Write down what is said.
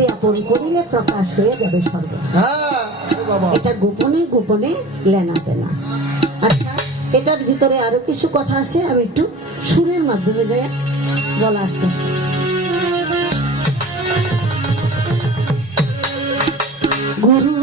ব্যাপন করিলে প্রকাশ হয়ে যাবে সর্ব। হ্যাঁ বাবা, এটা গোপনে গোপনে লেনা দেনা। আচ্ছা, এটার ভিতরে আরো কিছু কথা আছে, আমি একটু সুরের মাধ্যমে যাই বলার চেষ্টা। গুরু